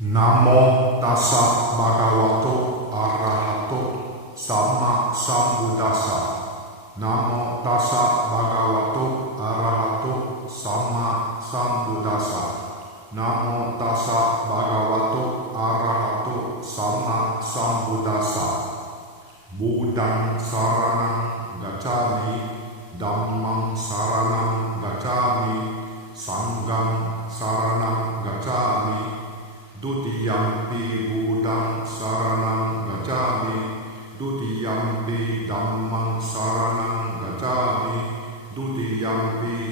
Namo tassa bhagavato arahato sama sambuddhassa. Namo tassa bhagavato arahato sama sambuddhassa. Namo tassa bhagavato arahato sama sambuddhassa. Buddhang saranang gacchami, Dhammang saranang gacchami, Sanghang saranang gacchami. Dutiyampi Buddhang saranang gacchami, Dutiyampi Dhammang saranang gacchami, Dutiyampi